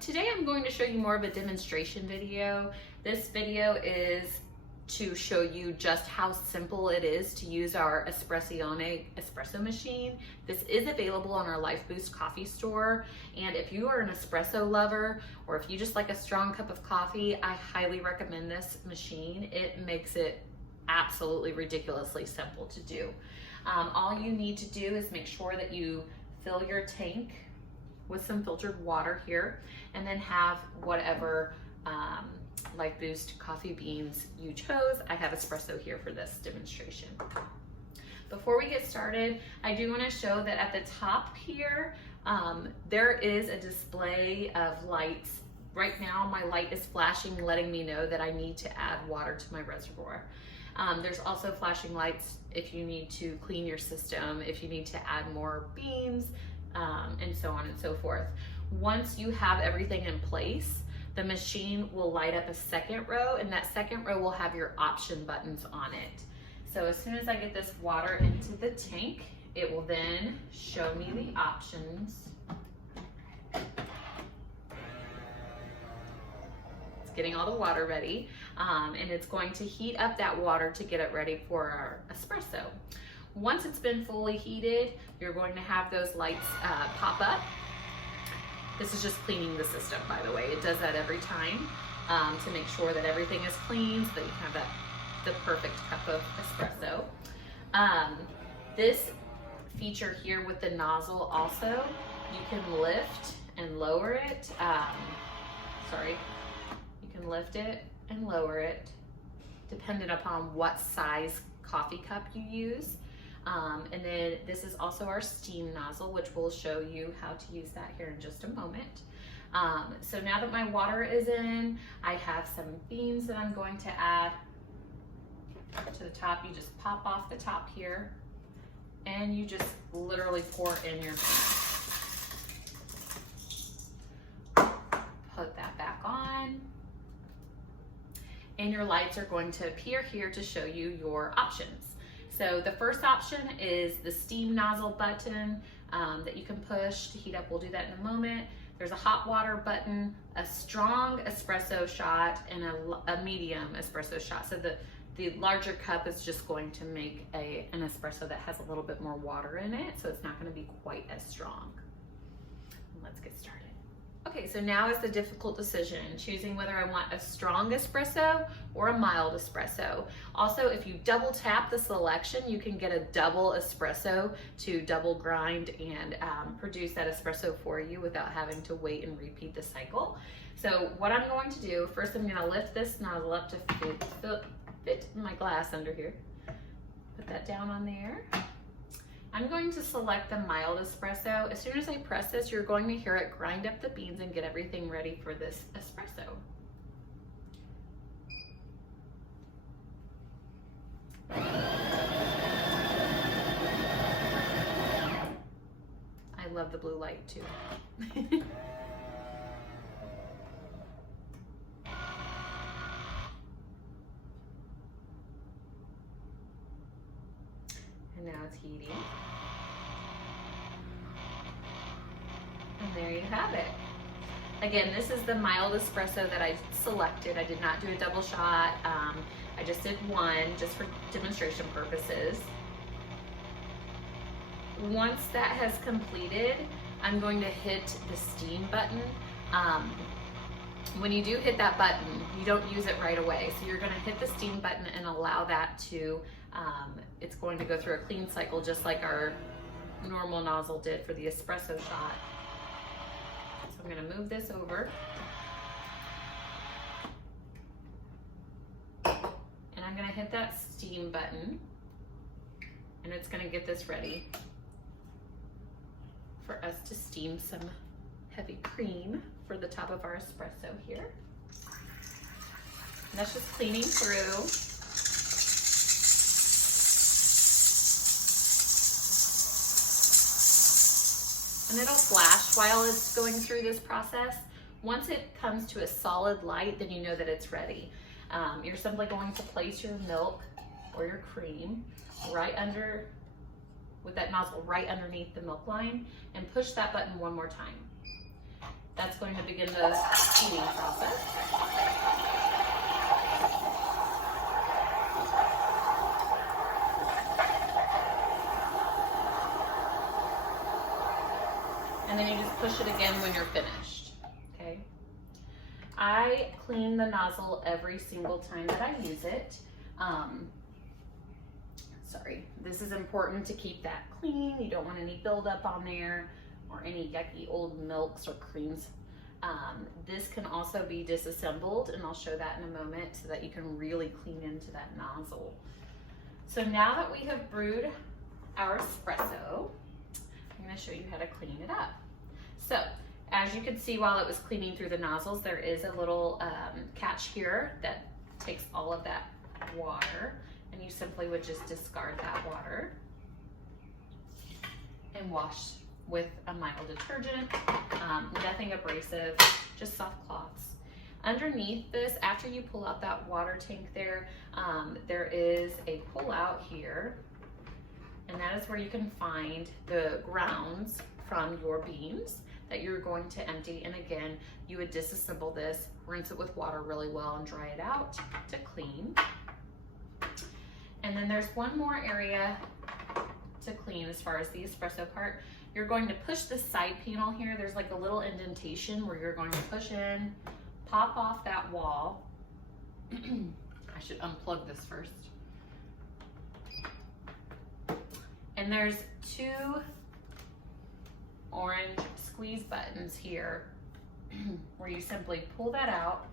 Today I'm going to show you more of a demonstration video. This video is to show you just how simple it is to use our Espressione espresso machine. This is available on our Lifeboost coffee store, and if you are an espresso lover or if you just like a strong cup of coffee, I highly recommend this machine. It makes it absolutely ridiculously simple to do. All you need to do is make sure that you fill your tank with some filtered water here, and then have whatever Lifeboost coffee beans you chose. I have espresso here for this demonstration. Before we get started, I do want to show that at the top here, there is a display of lights. Right now, my light is flashing, letting me know that I need to add water to my reservoir. There's also flashing lights if you need to clean your system, if you need to add more beans, and so on and so forth. Once you have everything in place, the machine will light up a second row, and that second row will have your option buttons on it. So as soon as I get this water into the tank, it will then show me the options. It's getting all the water ready, and it's going to heat up that water to get it ready for our espresso. Once it's been fully heated, you're going to have those lights pop up. This is just cleaning the system, by the way. It does that every time to make sure that everything is clean so that you have the perfect cup of espresso. This feature here with the nozzle also, you can lift and lower it. You can lift it and lower it depending upon what size coffee cup you use. And then this is also our steam nozzle, which we'll show you how to use that here in just a moment. So now that my water is in, I have some beans that I'm going to add to the top. You just pop off the top here, and you just literally pour in your beans. Put that back on. And your lights are going to appear here to show you your options. So the first option is the steam nozzle button that you can push to heat up. We'll do that in a moment. There's a hot water button, a strong espresso shot, and a medium espresso shot. So the larger cup is just going to make an espresso that has a little bit more water in it, so it's not going to be quite as strong. Let's get started. Okay, so now is the difficult decision, choosing whether I want a strong espresso or a mild espresso. Also, if you double tap the selection, you can get a double espresso to double grind and produce that espresso for you without having to wait and repeat the cycle. So what I'm going to do, first I'm gonna lift this nozzle up to fit my glass under here. Put that down on there. I'm going to select the mild espresso. As soon as I press this, you're going to hear it grind up the beans and get everything ready for this espresso. I love the blue light too. And now it's heating. And there you have it. Again, this is the mild espresso that I selected. I did not do a double shot. I just did one just for demonstration purposes. Once that has completed, I'm going to hit the steam button. When you do hit that button, you don't use it right away. So you're gonna hit the steam button and allow that to, it's going to go through a clean cycle just like our normal nozzle did for the espresso shot. So I'm gonna move this over. And I'm gonna hit that steam button, and it's gonna get this ready for us to steam some heavy cream for the top of our espresso here. And that's just cleaning through. And it'll flash while it's going through this process. Once it comes to a solid light, then you know that it's ready. You're simply going to place your milk or your cream right under, with that nozzle right underneath the milk line, and push that button one more time. That's going to begin the heating process. And then you just push it again when you're finished, okay? I clean the nozzle every single time that I use it. Sorry, this is important to keep that clean. You don't want any buildup on there or any yucky old milks or creams. This can also be disassembled, and I'll show that in a moment so that you can really clean into that nozzle. So now that we have brewed our espresso, I'm going to show you how to clean it up. So as you can see, while it was cleaning through the nozzles, there is a little catch here that takes all of that water, and you simply would just discard that water and wash with a mild detergent, nothing abrasive, just soft cloths. Underneath this, after you pull out that water tank there is a pull out here, and that is where you can find the grounds from your beans that you're going to empty. And again, you would disassemble this, rinse it with water really well, and dry it out to clean. And then there's one more area to clean as far as the espresso part. You're going to push the side panel here. There's like a little indentation where you're going to push in, pop off that wall. I should unplug this first. And there's two orange squeeze buttons here where you simply pull that out,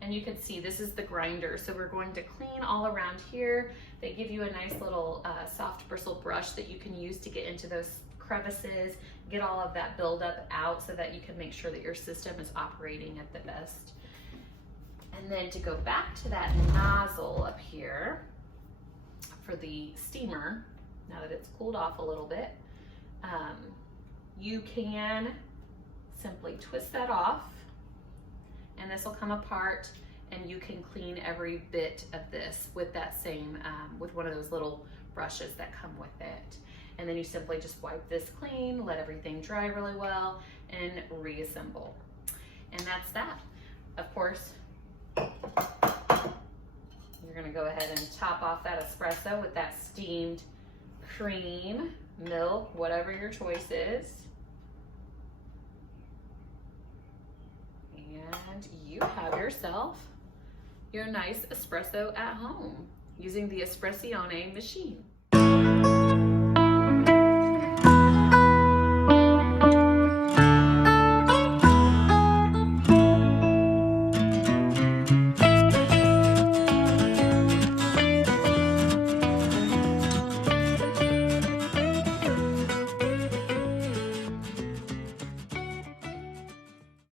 and you can see this is the grinder. So we're going to clean all around here. They give you a nice little soft bristle brush that you can use to get into those crevices, get all of that buildup out so that you can make sure that your system is operating at the best. And then to go back to that nozzle up here for the steamer, now that it's cooled off a little bit, you can simply twist that off, and this will come apart, and you can clean every bit of this with that same, with one of those little brushes that come with it. And then you simply just wipe this clean, let everything dry really well, and reassemble. And that's that. Of course, you're gonna go ahead and top off that espresso with that steamed cream, milk, whatever your choice is. And you have yourself your nice espresso at home using the Espressione machine.